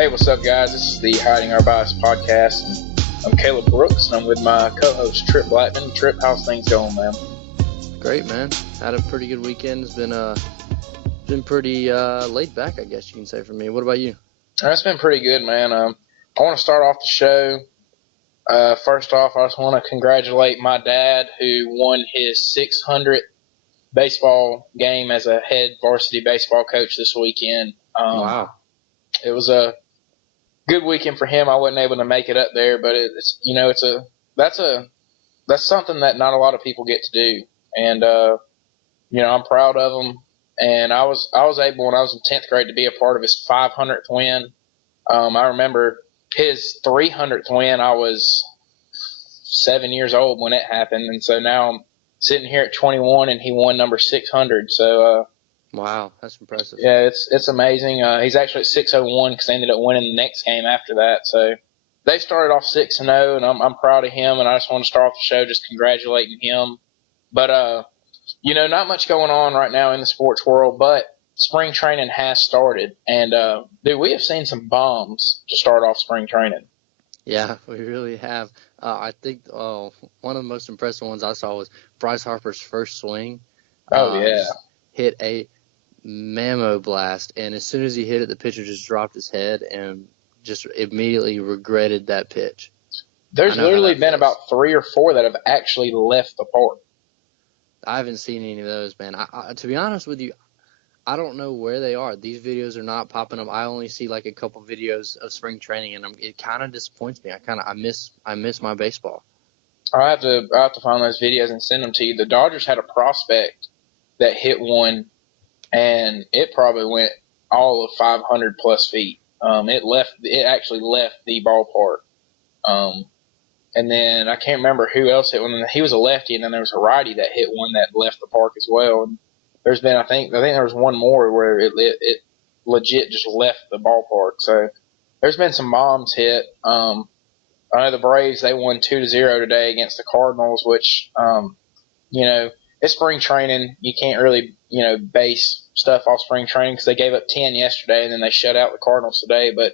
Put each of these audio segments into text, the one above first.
Hey, what's up, guys? This is the Hiding Our Bias podcast. And I'm Caleb Brooks, and I'm with my co-host Tripp Blackmon. Tripp, how's things going, man? Great, man. Had a pretty good weekend. It's been pretty laid back, I guess you can say, for me. What about you? It's been pretty good, man. I want to start off the show. First off, I just want to congratulate my dad, who won his 600th baseball game as a head varsity baseball coach this weekend. Wow. It was a good weekend for him. I wasn't able to make it up there, but that's something that not a lot of people get to do, and I'm proud of him. And I was able, when I was in 10th grade, to be a part of his 500th win. I remember his 300th win. I was 7 years old when it happened, and so now I'm sitting here at 21, and he won number 600. So. Wow, that's impressive. Yeah, it's amazing. He's actually at 601 because they ended up winning the next game after that. So they started off 6-0, and I'm proud of him. And I just want to start off the show just congratulating him. But not much going on right now in the sports world, but spring training has started, and we have seen some bombs to start off spring training. Yeah, we really have. I think one of the most impressive ones I saw was Bryce Harper's first swing. Oh yeah, hit a mammo blast, and as soon as he hit it, the pitcher just dropped his head and just immediately regretted that pitch. There's literally been about 3 or 4 that have actually left the park. I haven't seen any of those, man. I to be honest with you, I don't know where they are. These videos are not popping up. I only see like a couple videos of spring training, and it kind of disappoints me. I miss my baseball. I have to find those videos and send them to you. The Dodgers had a prospect that hit one, and it probably went all of 500 plus feet. It actually left the ballpark. And then I can't remember who else hit one. He was a lefty, and then there was a righty that hit one that left the park as well. And there's been, I think there was one more where it legit just left the ballpark. So there's been some bombs hit. I know the Braves, they won 2-0 today against the Cardinals, which it's spring training. You can't really base stuff off spring training because they gave up 10 yesterday, and then they shut out the Cardinals today. But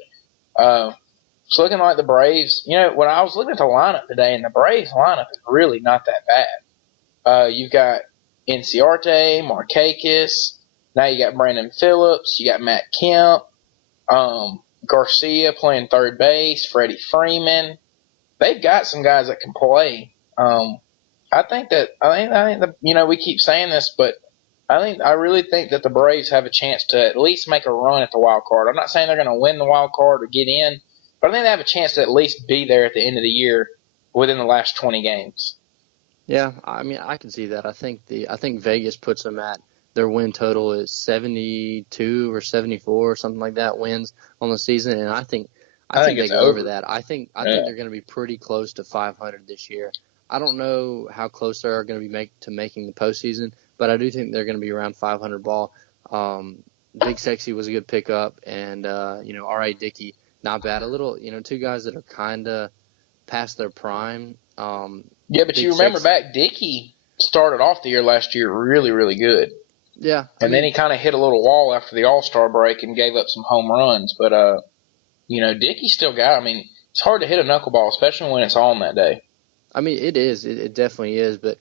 it's looking like the Braves, when I was looking at the lineup today, and the Braves lineup is really not that bad. You've got Inciarte, Markakis, now you got Brandon Phillips, you got Matt Kemp, Garcia playing third base, Freddie Freeman. They've got some guys that can play. I think we keep saying this, but I really think that the Braves have a chance to at least make a run at the wild card. I'm not saying they're going to win the wild card or get in, but I think they have a chance to at least be there at the end of the year within the last 20 games. Yeah, I mean, I can see that. I think Vegas puts them at their win total is 72 or 74 or something like that wins on the season, and I think they go over that. I think they're going to be pretty close to 500 this year. I don't know how close they are going to be to making the postseason, but I do think they're going to be around 500 ball. Big Sexy was a good pickup, and R.A. Dickey, not bad. A little, two guys that are kind of past their prime. Yeah, but you remember back, Dickey started off the year last year really, really good. Yeah. And then he kind of hit a little wall after the All-Star break and gave up some home runs. But, Dickey still got, it's hard to hit a knuckleball, especially when it's on that day. I mean, it is. It definitely is. But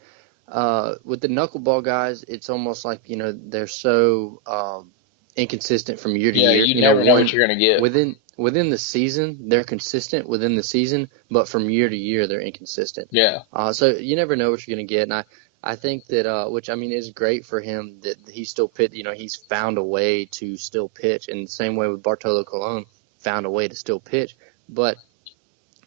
with the knuckleball guys, it's almost like, they're so inconsistent from year to year. Yeah, you never know what you're going to get. Within the season, they're consistent within the season, but from year to year, they're inconsistent. Yeah. So you never know what you're going to get. And I think that, which, is great for him that he's still he's found a way to still pitch. And the same way with Bartolo Colon, found a way to still pitch. But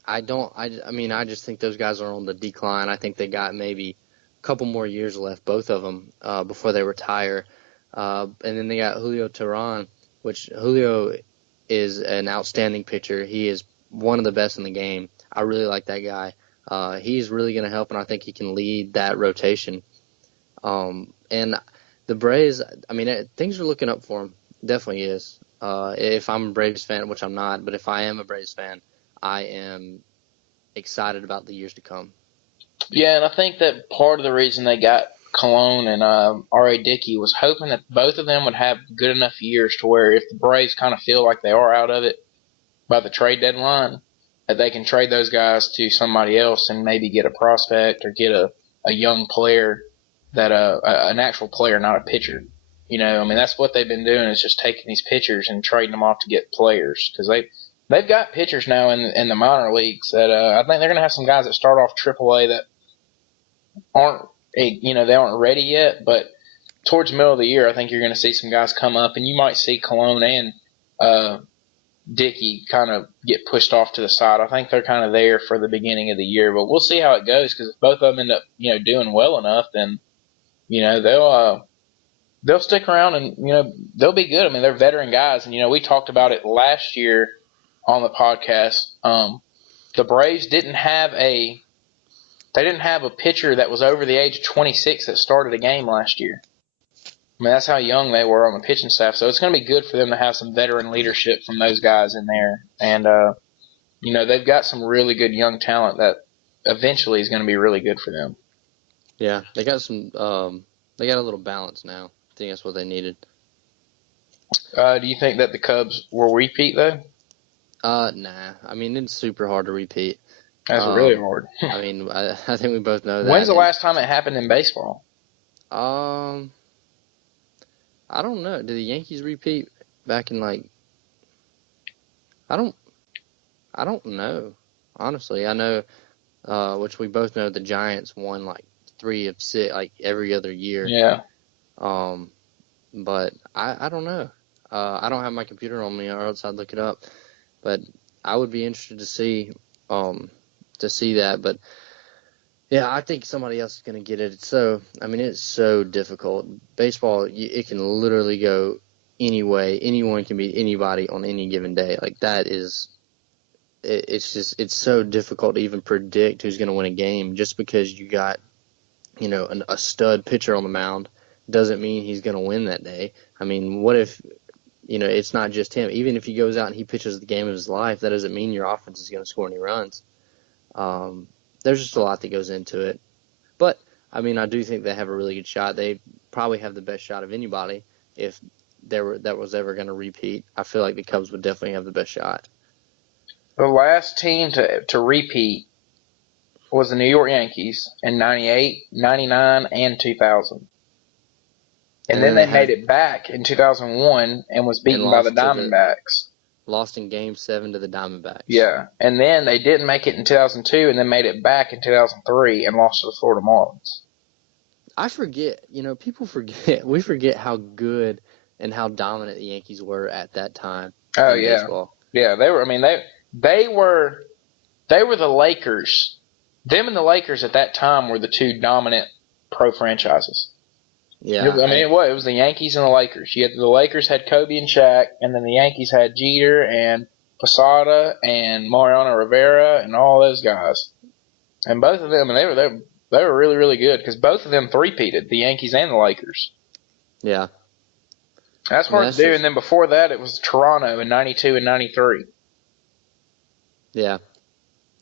I just think those guys are on the decline. I think they got maybe a couple more years left, both of them, before they retire. And then they got Julio Teheran, which Julio is an outstanding pitcher. He is one of the best in the game. I really like that guy. He's really going to help, and I think he can lead that rotation. And the Braves, things are looking up for him. Definitely is. If I'm a Braves fan, which I'm not, but if I am a Braves fan, I am excited about the years to come. Yeah, and I think that part of the reason they got Colon and R.A. Dickey was hoping that both of them would have good enough years to where if the Braves kind of feel like they are out of it, by the trade deadline, that they can trade those guys to somebody else and maybe get a prospect or get a young player that an actual player, not a pitcher. I mean, that's what they've been doing, is just taking these pitchers and trading them off to get players, because they've got pitchers now in the minor leagues that I think they're going to have some guys that start off AAA that they aren't ready yet, but towards the middle of the year, I think you're going to see some guys come up, and you might see Cologne and Dickey kind of get pushed off to the side. I think they're kind of there for the beginning of the year, but we'll see how it goes, because if both of them end up doing well enough, then they'll stick around and they'll be good. I mean, they're veteran guys, and we talked about it last year on the podcast. The Braves didn't have a pitcher that was over the age of 26 that started a game last year. I mean, that's how young they were on the pitching staff. So it's going to be good for them to have some veteran leadership from those guys in there. And, they've got some really good young talent that eventually is going to be really good for them. Yeah, they got they got a little balance now. I think that's what they needed. Do you think that the Cubs will repeat, though? Nah. I mean, it's super hard to repeat. That's really hard. I mean, I think we both know that. When's the last time it happened in baseball? I don't know. Did the Yankees repeat back in I don't know. Honestly, I know, which we both know, the Giants won 3 of 6 every other year. Yeah. But I don't know. I don't have my computer on me, or else I'd look it up. But I would be interested to see that. But yeah, I think somebody else is going to get it. It's so difficult. Baseball, it can literally go any way. Anyone can beat anybody on any given day. It's so difficult to even predict who's going to win a game. Just because you got, a stud pitcher on the mound doesn't mean he's going to win that day. I mean, what if, it's not just him? Even if he goes out and he pitches the game of his life, that doesn't mean your offense is going to score any runs. There's just a lot that goes into it. But, I mean, I do think they have a really good shot. They probably have the best shot of anybody. If that was ever going to repeat, I feel like the Cubs would definitely have the best shot. The last team to repeat was the New York Yankees in 98, 99, and 2000. And then they made it back in 2001 and was beaten by the Diamondbacks. Lost in Game 7 to the Diamondbacks. Yeah. And then they didn't make it in 2002 and then made it back in 2003 and lost to the Florida Marlins. I forget. People forget. We forget how good and how dominant the Yankees were at that time. Oh, yeah. Baseball. Yeah, they were. I mean, they were the Lakers. Them and the Lakers at that time were the two dominant pro franchises. Yeah, it was the Yankees and the Lakers. The Lakers had Kobe and Shaq, and then the Yankees had Jeter and Posada and Mariano Rivera and all those guys. And both of them, and they were really, really good, because both of them three-peated, the Yankees and the Lakers. Yeah. That's hard to do. And then before that, it was Toronto in 92 and 93. Yeah.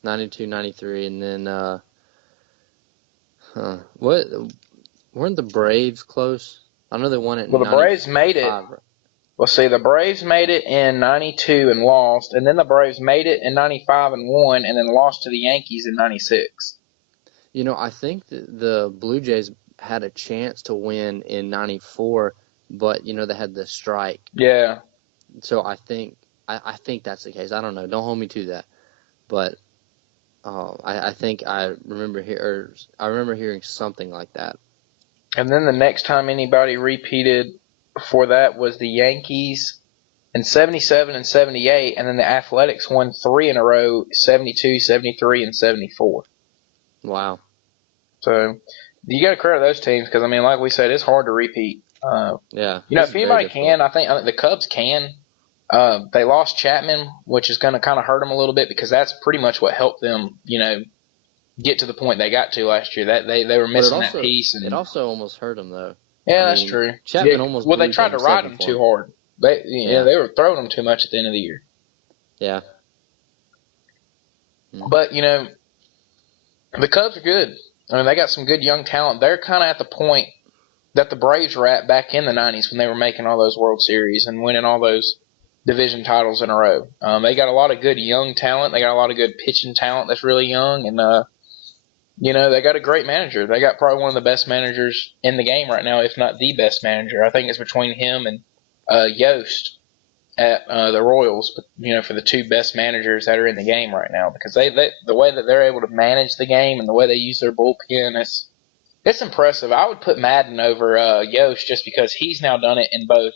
92, 93, and then weren't the Braves close? I know they won it in 95. Well, the Braves made it. Well, see, the Braves made it in 92 and lost, and then the Braves made it in 95 and won, and then lost to the Yankees in 96. I think that the Blue Jays had a chance to win in 94, but, they had the strike. Yeah. So I think that's the case. I don't know. Don't hold me to that. But I think I remember hearing something like that. And then the next time anybody repeated before that was the Yankees in 77 and 78, and then the Athletics won 3 in a row, 72, 73, and 74. Wow. So you got to credit those teams, because, like we said, it's hard to repeat. Yeah. If anybody can, I think the Cubs can. They lost Chapman, which is going to kind of hurt them a little bit, because that's pretty much what helped them, get to the point they got to last year. That they were missing that piece. And it also almost hurt them, though. Yeah, that's true. Chapman almost. Well, they tried to ride him too hard. They were throwing him too much at the end of the year. Yeah. But the Cubs are good. They got some good young talent. They're kind of at the point that the Braves were at back in the 90s when they were making all those World Series and winning all those division titles in a row. They got a lot of good young talent. They got a lot of good pitching talent that's really young, and they got a great manager. They got probably one of the best managers in the game right now, if not the best manager. I think it's between him and Yost at the Royals, for the two best managers that are in the game right now, because they the way that they're able to manage the game and the way they use their bullpen, it's impressive. I would put Madden over Yost just because he's now done it in both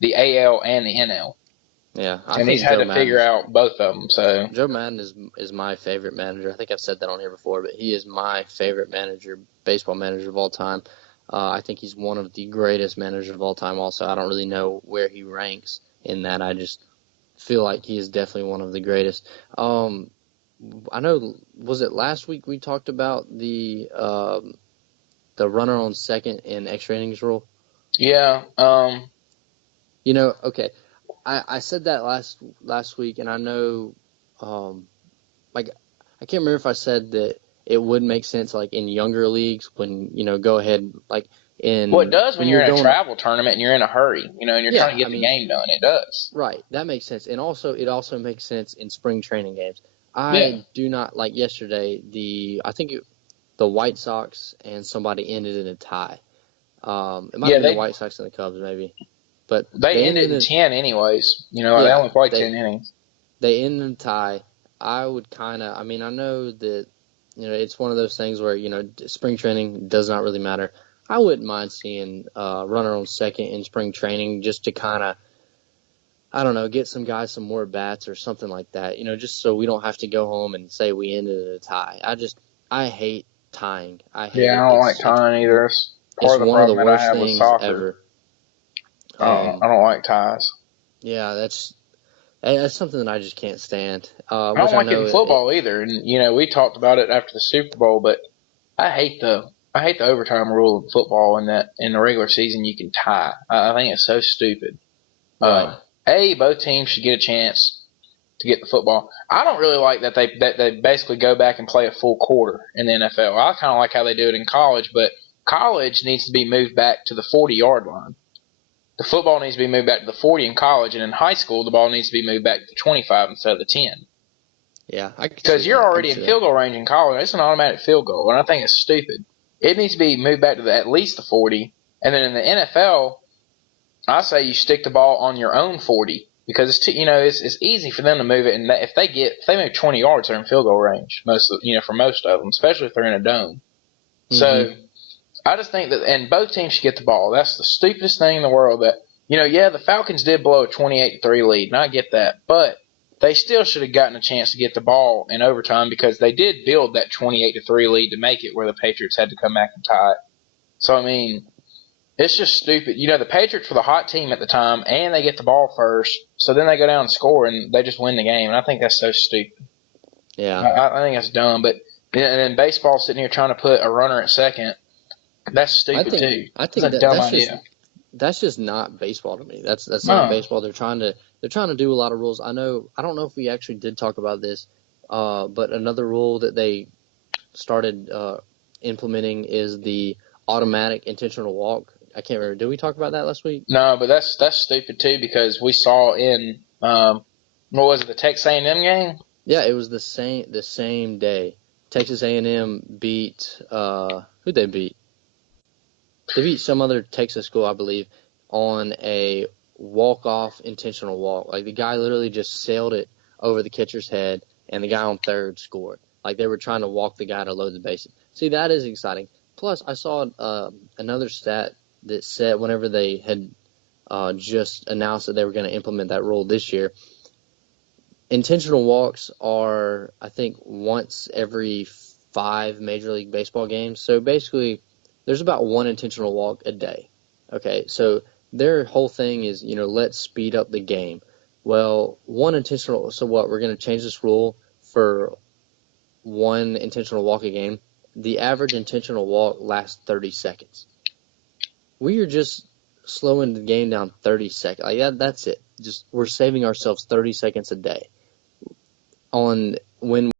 the AL and the NL. Yeah, and he's had to figure out both of them. So Joe Madden is my favorite manager. I think I've said that on here before, but he is my favorite baseball manager of all time. I think he's one of the greatest managers of all time. Also, I don't really know where he ranks in that. I just feel like he is definitely one of the greatest. I know, was it last week we talked about the runner on second in extra innings rule? Yeah. Okay. I said that last week, and I know, I can't remember if I said that it would make sense, like, in younger leagues when, go ahead, like, well, it does when you're in a travel tournament and you're in a hurry, and you're trying to get the game done. It does. Right. That makes sense. And also, it also makes sense in spring training games. I do not, like yesterday, I think the White Sox and somebody ended in a tie. It might have been the White Sox and the Cubs, maybe. But they ended in 10 anyways. They only played 10 innings. They ended in a tie. I would I know that, it's one of those things where, spring training does not really matter. I wouldn't mind seeing runner on second in spring training just to kind of, I don't know, get some guys some more bats or something like that, just so we don't have to go home and say we ended in a tie. I hate tying. I don't like tying either. It's part of the problem that I have with soccer. Ever. I don't like ties. Yeah, that's something that I just can't stand. I don't like it in football either. And we talked about it after the Super Bowl, but I hate the overtime rule in football, in that in the regular season you can tie. I think it's so stupid. Right. Both teams should get a chance to get the football. I don't really like that they basically go back and play a full quarter in the NFL. I kind of like how they do it in college, but college needs to be moved back to the 40-yard line. The football needs to be moved back to the 40 in college, and in high school, the ball needs to be moved back to the 25 instead of the 10. Yeah, because you're already in field goal range in college. It's an automatic field goal, and I think it's stupid. It needs to be moved back to at least the 40, and then in the NFL, I say you stick the ball on your own 40, because it's easy for them to move it, and if they move 20 yards, they're in field goal range for most of them, especially if they're in a dome. Mm-hmm. So I just think that, and both teams should get the ball. That's the stupidest thing in the world. That the Falcons did blow a 28-3 lead, and I get that, but they still should have gotten a chance to get the ball in overtime, because they did build that 28-3 lead to make it where the Patriots had to come back and tie it. So it's just stupid. The Patriots were the hot team at the time, and they get the ball first, so then they go down and score, and they just win the game. And I think that's so stupid. Yeah, I think that's dumb. But and then baseball sitting here trying to put a runner at second. That's stupid too. I think that's a dumb idea. That's just not baseball to me. That's not baseball. They're trying to do a lot of rules. I don't know if we actually did talk about this, but another rule that they started implementing is the automatic intentional walk. I can't remember. Did we talk about that last week? No, but that's stupid too, because we saw in what was it, the Texas A&M game? Yeah, it was the same day. Texas A&M beat who'd they beat? They beat some other Texas school, I believe, on a walk-off intentional walk. Like, the guy literally just sailed it over the catcher's head, and the guy on third scored. Like, they were trying to walk the guy to load the bases. See, that is exciting. Plus, I saw another stat that said whenever they had just announced that they were going to implement that rule this year, intentional walks are, I think, once every 5 Major League Baseball games. So, basically, there's about 1 intentional walk a day. Okay, so their whole thing is, let's speed up the game. Well, so what, we're going to change this rule for 1 intentional walk a game. The average intentional walk lasts 30 seconds. We are just slowing the game down 30 seconds. Like, that's it. Just, we're saving ourselves 30 seconds a day on when